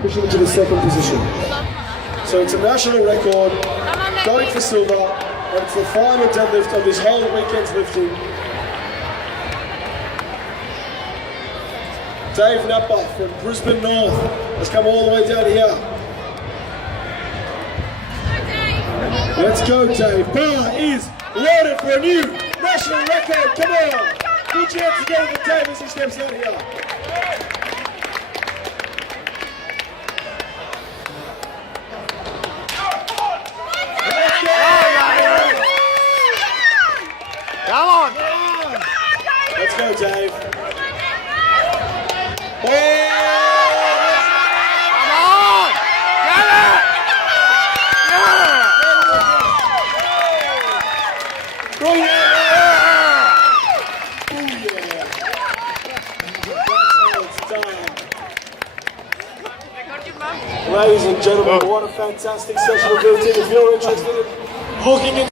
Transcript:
pushing into the second position. So it's a national record, going for silver, and it's the final deadlift of this whole weekend's lifting. Dave Napper from Brisbane North has come all the way down here. Let's go, Dave. Bar is loaded for a new national record. Come on. Put your hands together for Dave as he steps out here. Come on! Let's go, Dave. Oh! Come on! Get it! Yeah! Oh, yeah! Oh, yeah! That's how it's done. Ladies and gentlemen, what a fantastic session of building. If you're interested in looking into